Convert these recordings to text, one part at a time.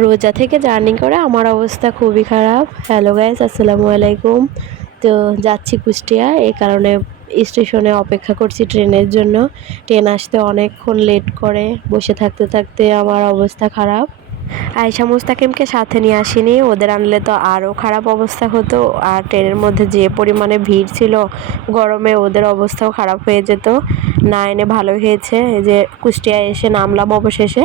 রোজা থেকে জার্নি করে আমার অবস্থা খুবই খারাপ। হ্যালো গাইস, আসসালামু আলাইকুম। তো যাচ্ছি কুষ্টিয়া, এই কারণে স্টেশনে অপেক্ষা করছি ট্রেনের জন্য। ট্রেন আসতে অনেকক্ষণ লেট করে, বসে থাকতে থাকতে আমার অবস্থা খারাপ। আয়েশা মুস্তাকিমকে সাথে নিয়ে আসিনি, ওদের আনলে তো আরও খারাপ অবস্থা হতো। আর ট্রেনের মধ্যে যে পরিমাণে ভিড় ছিল, গরমে ওদের অবস্থাও খারাপ হয়ে যেত। না এনে ভালো হয়েছে, এই যে কুষ্টিয়ায় এসে নামলাম। অবশেষে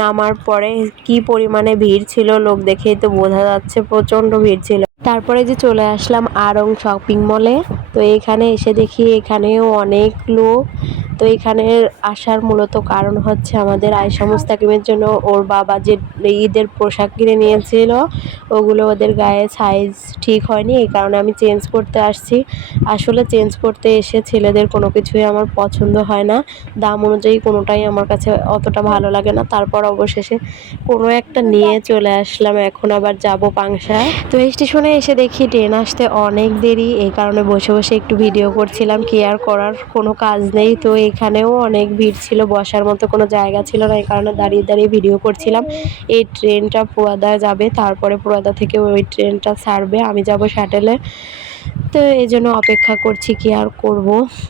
নামার পরে কি পরিমাণে ভিড় ছিল, লোক দেখেই তো বোঝা যাচ্ছে প্রচণ্ড ভিড় ছিল। তারপরে যে চলে আসলাম আড়ং শপিং মলে। তো এখানে এসে দেখি এখানেও অনেক লোক। তো এখানে আসার মূলত কারণ হচ্ছে আমাদের আয়েশা মুস্তাকিমের জন্য ওর বাবা যে ঈদের পোশাক কিনে নিয়েছিল, ওগুলো ওদের গায়ে সাইজ ঠিক হয়নি, এই কারণে আমি চেঞ্জ করতে আসছি। আসলে চেঞ্জ করতে এসে ছেলেদের কোনো কিছুই আমার পছন্দ হয় না, দাম অনুযায়ী কোনোটাই আমার কাছে অতটা ভালো লাগে না। তারপর অবশেষে কোনো একটা নিয়ে চলে আসলাম। এখন আবার যাব পাংশায়। তো স্টেশনে এসে দেখি ট্রেন আসতে অনেক দেরি, এই কারণে বসে বসে একটু ভিডিও করছিলাম। কি আর করার, কোনো কাজ নেই। তো এখানেও অনেক ভিড় ছিল, বসার মতো কোনো জায়গা ছিল না, এই কারণে দাঁড়িয়ে দাঁড়িয়ে ভিডিও করছিলাম। এই ট্রেনটা পুরাদা যাবে, তারপরে পুরাদা থেকে ওই ট্রেনটা ছাড়বে, আমি যাব শাটেলে। তো এই জন্য অপেক্ষা করছি, কি আর করব,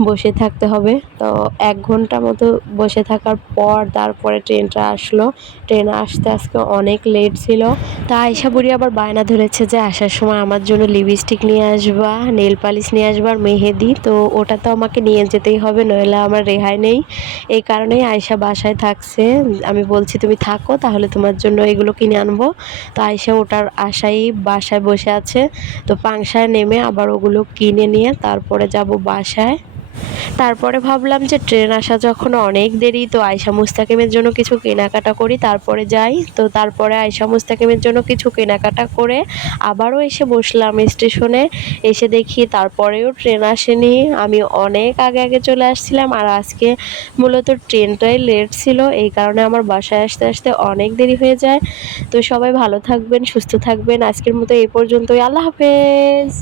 বসে থাকতে হবে। তো 1 ঘন্টা মতো বসে থাকার পর তারপরে ট্রেনটা আসলো। ট্রেন আসতে আজকে অনেক লেট ছিল। তা আয়েশা বুড়ি আবার বায়না ধরেছে যে আসার সময় আমার জন্য লিপস্টিক নিয়ে আসবা, নেল পালিশ নিয়ে আসবা আর মেহেদি। তো ওটা তো আমাকে নিয়ে যেতেই হবে, নইলে আমার রেহাই নেই। এই কারণেই আয়েশা বাসায় থাকছে। আমি বলছি তুমি থাকো, তাহলে তোমার জন্য এগুলো কিনে আনবো। তো আয়েশা ওটার আশায় বাসায় বসে আছে। তো পাংশায় নেমে আবার ওগুলো কিনে নিয়ে তারপরে যাব বাসায়। তারপরে ভাবলাম যে ট্রেন আসা যখন অনেক দেরি, তো আয়েশা মুস্তাকিমের জন্য কিছু কেনাকাটা করি, তারপরে যাই। তো তারপরে আয়েশা মুস্তাকিমের জন্য কিছু কেনাকাটা করে আবারও এসে বসলাম স্টেশনে। এসে দেখি তারপরেও ট্রেন আসেনি। আমি অনেক আগে আগে চলে আসছিলাম, আর আজকে মূলত ট্রেনটাই লেট ছিল, এই কারণে আমার বাসায় আসতে আসতে অনেক দেরি হয়ে যায়। তো সবাই ভালো থাকবেন, সুস্থ থাকবেন। আজকের মতো এই পর্যন্তই। আল্লাহ হাফেজ।